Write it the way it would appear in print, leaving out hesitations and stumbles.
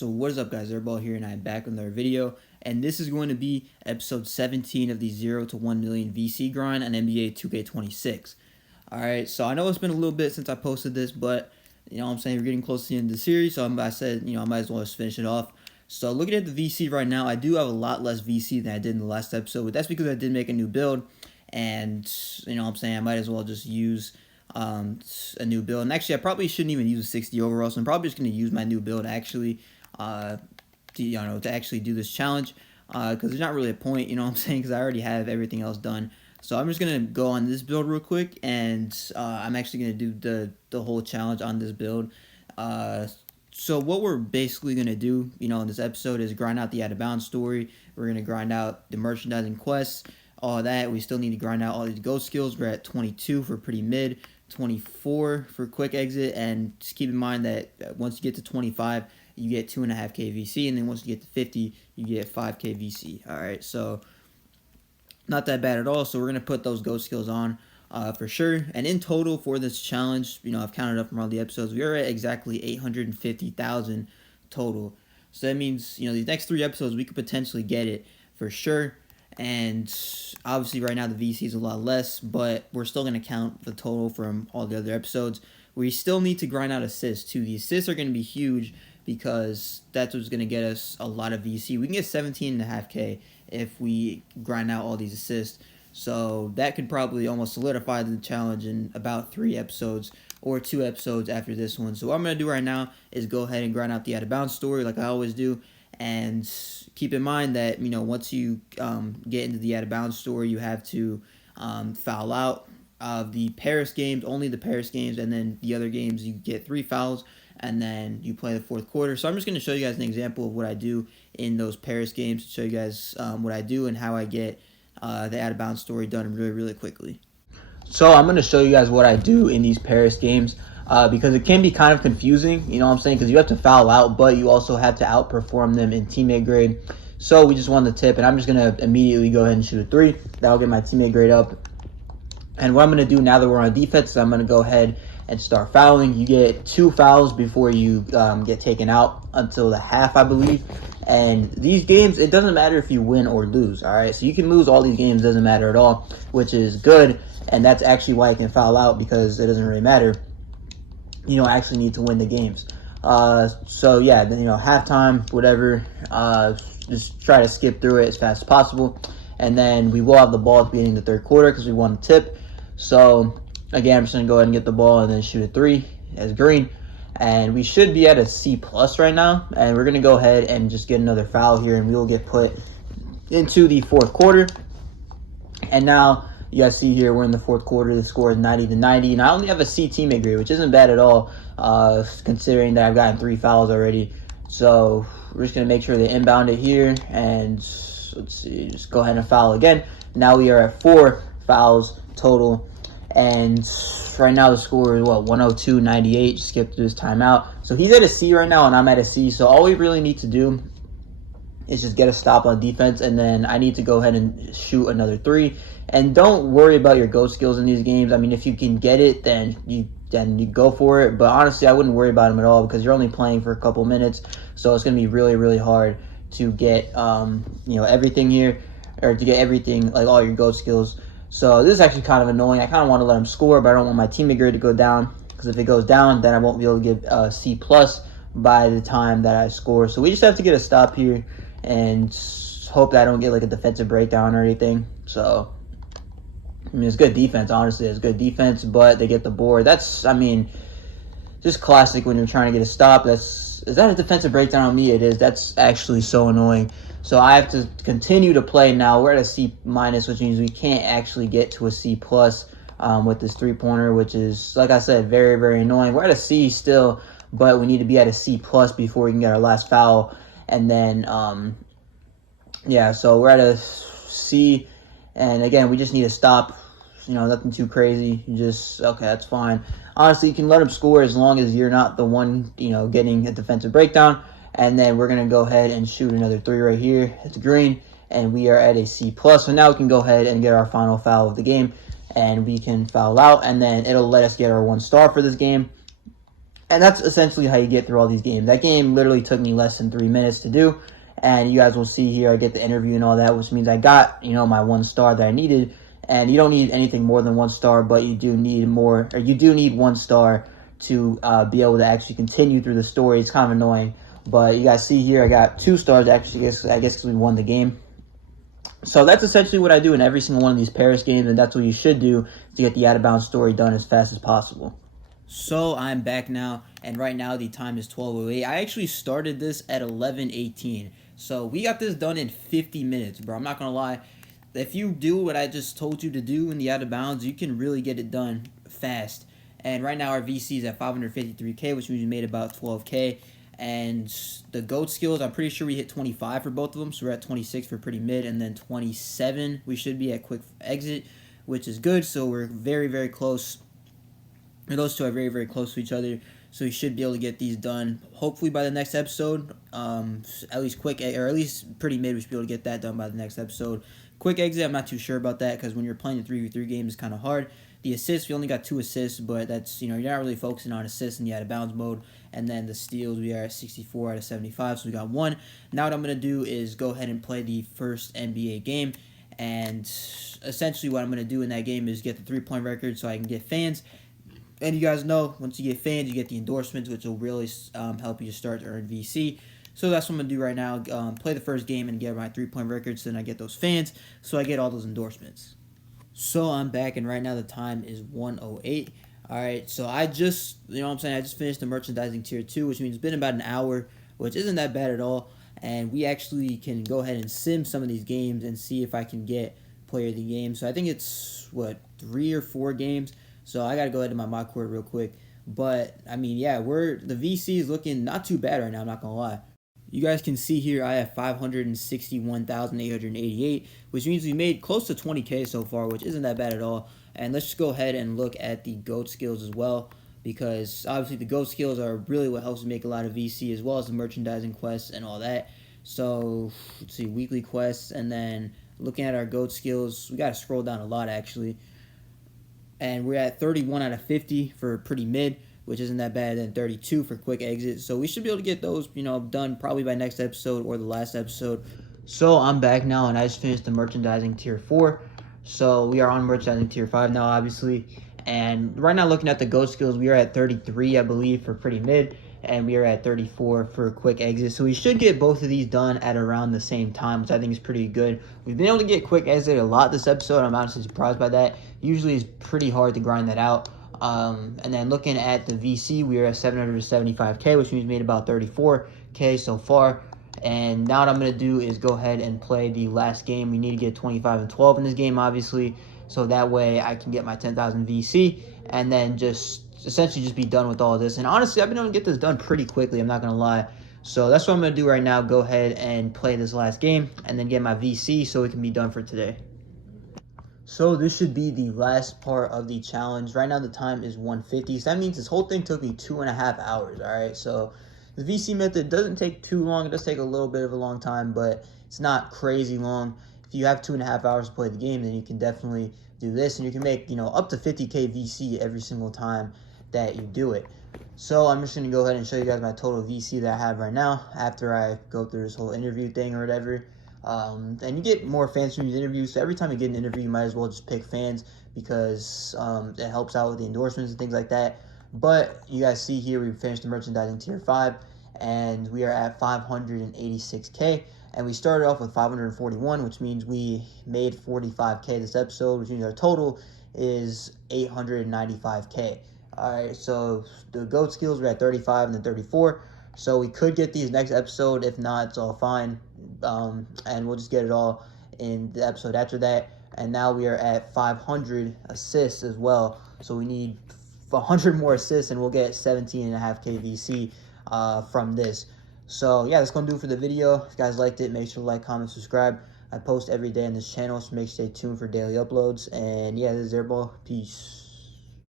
So what is up, guys? Airball here, and I'm back with another video, and this is going to be episode 17 of the 0 to 1 million VC grind on NBA 2K26. Alright, so I know it's been a little bit since I posted this, but you know what I'm saying, we're getting close to the end of the series, so I said, I might as well just finish it off. So looking at the VC right now, I do have a lot less VC than I did in the last episode, but that's because I did make a new build, and you know what I'm saying, I might as well just use a new build. And actually, I probably shouldn't even use a 60 overall, so I'm probably just going to use my new build actually to actually do this challenge, because there's not really a point, you know what I'm saying, because I already have everything else done. So I'm just going to go on this build real quick, and I'm actually going to do the whole challenge on this build. So what we're basically going to do, in this episode is grind out the out of bounds story. We're going to grind out the merchandising quests, all that. We still need to grind out all these ghost skills. We're at 22 for pretty mid, 24 for quick exit, and just keep in mind that once you get to 25, you get 2.5k VC, and then once you get to 50, you get 5k VC. Alright, so not that bad at all. So we're going to put those ghost skills on for sure. And in total for this challenge, I've counted up from all the episodes, we are at exactly 850,000 total. So that means, these next 3 episodes, we could potentially get it for sure. And obviously right now the VC is a lot less, but we're still going to count the total from all the other episodes. We still need to grind out assists too. The assists are going to be huge because that's what's going to get us a lot of VC. We can get 17.5k if we grind out all these assists. So that could probably almost solidify the challenge in about 3 episodes or 2 episodes after this one. So what I'm going to do right now is go ahead and grind out the out of bounds story like I always do. And keep in mind that, once you get into the out of bounds story, you have to foul out of the Paris games, only the Paris games, and then the other games you get 3 fouls, and then you play the 4th quarter. So I'm just going to show you guys an example of what I do in those Paris games, to show you guys what I do and how I get the out of bounds story done really, really quickly. So I'm going to show you guys what I do in these Paris games. Because it can be kind of confusing, you know what I'm saying, because you have to foul out, but you also have to outperform them in teammate grade. So we just won the tip, and I'm just going to immediately go ahead and shoot a 3. That'll get my teammate grade up. And what I'm going to do now that we're on defense is I'm going to go ahead and start fouling. You get 2 fouls before you get taken out until the half, I believe. And these games, it doesn't matter if you win or lose, all right? So you can lose all these games, doesn't matter at all, which is good. And that's actually why you can foul out, because it doesn't really matter. You don't actually need to win the games. So yeah, halftime, whatever, just try to skip through it as fast as possible. And then we will have the ball at the beginning of the 3rd quarter because we won the tip. So again, I'm just going to go ahead and get the ball and then shoot a 3 as green. And we should be at a C+ right now. And we're going to go ahead and just get another foul here, and we will get put into the 4th quarter. And now you guys see here, we're in the 4th quarter. The score is 90-90, and I only have a C teammate grade, which isn't bad at all, considering that I've gotten 3 fouls already. So we're just going to make sure they inbound it here, and let's see, just go ahead and foul again. Now we are at 4 fouls total, and right now the score is, 102-98. Just skip through this timeout. So he's at a C right now, and I'm at a C, so all we really need to do is just get a stop on defense, and then I need to go ahead and shoot another 3. And don't worry about your ghost skills in these games. I mean, if you can get it, then you go for it. But honestly, I wouldn't worry about them at all, because you're only playing for a couple minutes. So it's going to be really, really hard to get, everything here, or to get everything, like all your ghost skills. So this is actually kind of annoying. I kind of want to let him score, but I don't want my teammate grade to go down, because if it goes down, then I won't be able to get C+ by the time that I score. So we just have to get a stop here and hope that I don't get like a defensive breakdown or anything. So it's good defense, honestly. It's good defense, but they get the board. That's, just classic when you're trying to get a stop. Is that a defensive breakdown on me? It is. That's actually so annoying. So I have to continue to play now. We're at a C-, which means we can't actually get to a C+ with this 3-pointer, which is, like I said, very, very annoying. We're at a C still, but we need to be at a C+ before we can get our last foul. And then, so we're at a C, and again, we just need to stop. Nothing too crazy. Okay, that's fine. Honestly, you can let him score as long as you're not the one, getting a defensive breakdown. And then we're going to go ahead and shoot another 3 right here. It's green, and we are at a C+. So now we can go ahead and get our final foul of the game, and we can foul out, and then it'll let us get our 1 star for this game. And that's essentially how you get through all these games. That game literally took me less than 3 minutes to do. And you guys will see here, I get the interview and all that, which means I got, my 1 star that I needed. And you don't need anything more than 1 star, but you do need more, or you do need 1 star to be able to actually continue through the story. It's kind of annoying. But you guys see here, I got 2 stars, actually, I guess because we won the game. So that's essentially what I do in every single one of these Paris games, and that's what you should do to get the out of bounds story done as fast as possible. So I'm back now, and right now the time is 12:08. I actually started this at 11:18. So we got this done in 50 minutes, bro. I'm not going to lie. If you do what I just told you to do in the out of bounds, you can really get it done fast. And right now our VC is at 553K, which means we made about 12K. And the GOAT skills, I'm pretty sure we hit 25 for both of them. So we're at 26 for pretty mid, and then 27 we should be at quick exit, which is good. So we're very, very close. Those two are very, very close to each other. So we should be able to get these done hopefully by the next episode. At least quick, or at least pretty mid, we should be able to get that done by the next episode. Quick exit, I'm not too sure about that because when you're playing the 3v3 game, it's kind of hard. The assists, we only got 2 assists, but that's, you're not really focusing on assists in the out of bounds mode. And then the steals, we are at 64 out of 75, so we got 1. Now what I'm going to do is go ahead and play the first NBA game. And essentially what I'm going to do in that game is get the 3-point record so I can get fans. And you guys know, once you get fans, you get the endorsements, which will really help you to start to earn VC. So that's what I'm going to do right now. Play the first game and get my 3-point record, so then I get those fans, so I get all those endorsements. So I'm back, and right now the time is 1:08. All right, so I just, I just finished the merchandising tier 2, which means it's been about an hour, which isn't that bad at all. And we actually can go ahead and sim some of these games and see if I can get player of the game. So I think it's, 3 or 4 games. So I got to go ahead to my mod court real quick. But, the VC is looking not too bad right now, I'm not going to lie. You guys can see here I have 561,888, which means we made close to 20K so far, which isn't that bad at all. And let's just go ahead and look at the GOAT skills as well, because obviously the GOAT skills are really what helps me make a lot of VC, as well as the merchandising quests and all that. So, let's see, weekly quests, and then looking at our GOAT skills, we got to scroll down a lot actually. And we're at 31 out of 50 for pretty mid, which isn't that bad, and 32 for quick exit. So we should be able to get those, done probably by next episode or the last episode. So I'm back now, and I just finished the merchandising tier 4. So we are on merchandising tier 5 now, obviously. And right now, looking at the GOAT skills, we are at 33, I believe, for pretty mid, and we are at 34 for quick exit. So we should get both of these done at around the same time, which I think is pretty good. We've been able to get quick exit a lot this episode. I'm honestly surprised by that. Usually it's pretty hard to grind that out. And then looking at the VC, we are at 775K, which means we made about 34K so far. And now what I'm going to do is go ahead and play the last game. We need to get 25 and 12 in this game, obviously, so that way I can get my 10,000 VC and then just essentially just be done with all of this. And honestly, I've been able to get this done pretty quickly, I'm not going to lie. So that's what I'm going to do right now, go ahead and play this last game and then get my VC so it can be done for today. So this should be the last part of the challenge. Right now the time is 1:50, so that means this whole thing took me 2.5 hours, all right? So the VC method doesn't take too long. It does take a little bit of a long time, but it's not crazy long. If you have 2.5 hours to play the game, then you can definitely do this, and you can make, up to 50K VC every single time that you do it. So I'm just going to go ahead and show you guys my total VC that I have right now after I go through this whole interview thing or whatever. And you get more fans from these interviews, so every time you get an interview, you might as well just pick fans because it helps out with the endorsements and things like that. But you guys see here, we finished the merchandising tier 5, and we are at 586K, and we started off with 541, which means we made 45K this episode, which means our total is 895K. Alright, so the GOAT skills, we're at 35 and then 34, so we could get these next episode. If not, it's all fine, and we'll just get it all in the episode after that. And now we are at 500 assists as well, so we need 100 more assists and we'll get 17.5K VC from this. So yeah, that's gonna do it for the video. If you guys liked it, make sure to like, comment, subscribe. I post every day on this channel, so make sure to stay tuned for daily uploads. And yeah, this is Airball. Peace.